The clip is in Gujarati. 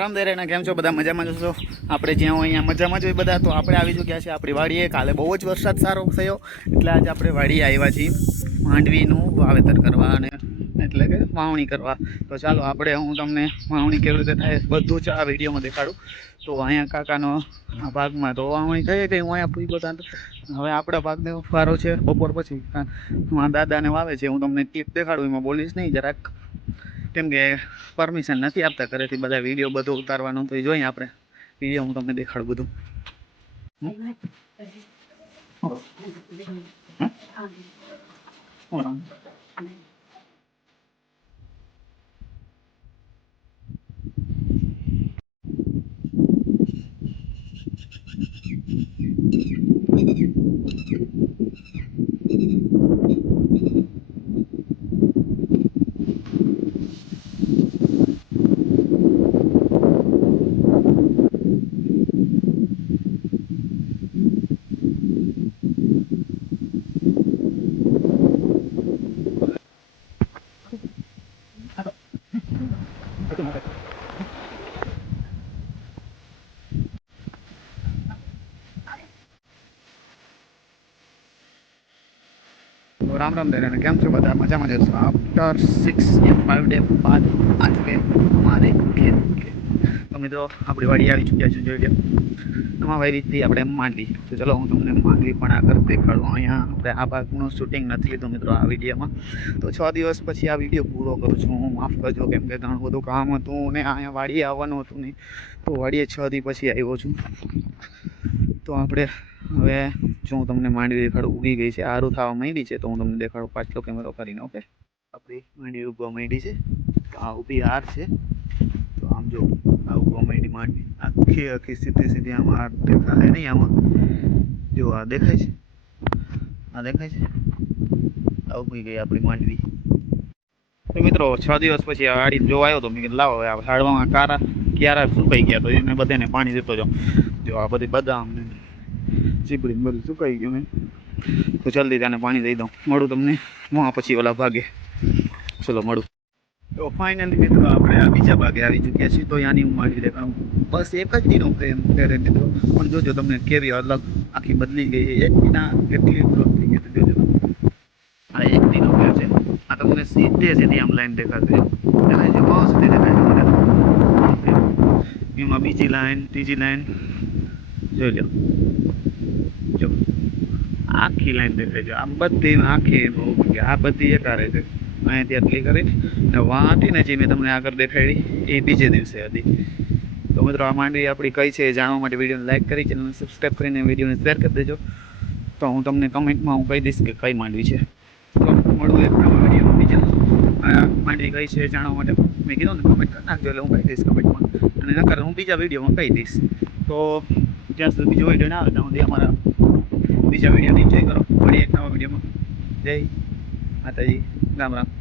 રામદેરાના કેમ છો? બધા મજામાં છો આપણે જ્યાં અહીંયા મજામાં જોઈએ બધા. તો આપણે આવી ચૂક્યા છે આપણી વાડીએ. કાલે બહુ જ વરસાદ સારો થયો, એટલે આજે આપણે વાડીએ આવ્યા છીએ. માંડવીનું વાવેતર કરવા અને એટલે કે વાવણી કરવા. તો ચાલો, આપણે હું તમને વાવણી કેવી રીતે થાય બધું જ આ વિડીયોમાં દેખાડું. તો અહીંયા કાકાનો આ ભાગમાં તો વાવણી થઈ ગઈ, હું અહીંયા પૂછ્યો બધા હવે આપણા ભાગને ફારો છે બપોર પછી. દાદાને વાવે છે, હું તમને ટીપ દેખાડું, એમાં બોલીશ નહીં, જરાક કેમ કે પરમિશન નથી આપતા ઘરેથી બધા વીડિયો બધું ઉતારવાનું. તો એ જોઈએ આપણે. વીડિયો હું તમને દેખાડું બધું. તો રામ રામ દરેને કેમ છો બધા? મજામાં જશો આફ્ટર સિક્સ ફાઇવ ડે બાદ આજે અમારે ઘેર. તો મિત્રો, આપણી વાડી આવી ચૂક્યા છે, જોઈ લો. એમાં રીતથી આપણે માંડવી. તો ચલો, હું તમને માંડવી પણ આગળ દેખાડું. અહીંયા આપણે આ ભાગનું શૂટિંગ નથી લીધું મિત્રો, આ વિડીયોમાં. તો છ દિવસ પછી આ વીડિયો પૂરો કરું છું. હું માફ કરજો, કેમ કે ઘણું બધું કામ હતું ને અહીંયા વાડીએ આવવાનું હતું નહીં. તો વાડીએ છ દી પછી આવ્યો છું. તો આપણે હવે જો હું તમને માંડવી દેખાડું ઉગી ગઈ છે આરું થવા માંડી છે, તો હું તમને દેખાડું પાછલો કેમેરો કરીને ઓકે આપણી માંડવી ઉગવા માંડી છે આ ઊભી હાર છે. તો આમ જો, આ ઉગવા માંડી માંડવી. આખી આખી સીધી સીધી આમ હાર દેખાય નહીં આમાં? જો આ દેખાય છે? આ દેખાય છે? આ ઉગી ગઈ આપણી માંડવી. મિત્રો, છ દિવસ પછી આડી જો આવ્યો તો મેં કીધું, લાવો આ સાડવામાં કારા ક્યારા સુકાઈ ગયા, તો એને બધાને પાણી દેતો જાઉં. જો આ બધી બદામ ને ચીપડી બધું સુકાઈ ગયું તો જલ્દી તેને પાણી દઈ દઉં. મળું તમને હું પછી ઓલા ભાગે. ચલો, મળું. તો ફાઇનલી મિત્રો આપણે આ બીજા ભાગે આવી ચૂક્યા છીએ. તો યાની હું મારી દેખાઉં બસ એક જ દીનો પ્રેમ ત્યારે મિત્રો. પણ જોજો તમને કેવી અલગ આખી બદલી ગઈ એક દીના કેટલી ગ્રોથ થઈ ગઈ જોજો. આ એક દિનો પ્રેમ છે. આ તમને સીધે સીધી આમ લાઈન દેખાય છે બહુ સીધી દેખાય છે એમાં બીજી લાઈન ત્રીજી લાઈન જોઈ લો. જો. આખી લાઈન દેખાય. છે આ બધી આખી આ બધી એકારે છે. અહીંયાથી આટલી કરી ને વાંથી ને જે મેં તમને આગળ દેખાડી, એ બીજે દિવસે હતી. તો મિત્રો, આ માંડવી આપણી કઈ છે એ જાણવા માટે વિડીયોને લાઈક કરી, ચેનલને સબસ્ક્રાઈબ કરીને વિડીયોને શેર કરી દેજો. તો હું તમને કમેન્ટમાં હું કહી દઈશ કે કઈ માંડવી છે. તો મળું એક નવા વીડિયો બીજા. માંડવી કઈ છે જાણવા માટે મેં કીધું ને કમેન્ટ કરી નાખજો એટલે હું કહી દઈશ કમેન્ટમાં અને નકર હું બીજા વિડીયોમાં કહી દઈશ. તો જ્યાં સુધી બીજો વીડિયો આવે ત્યાં સુધી અમારા બીજા વિડીયોને એન્જોય કરો. ફરી એક નવા વિડીયોમાં. જય માતાજી. રામ રામ.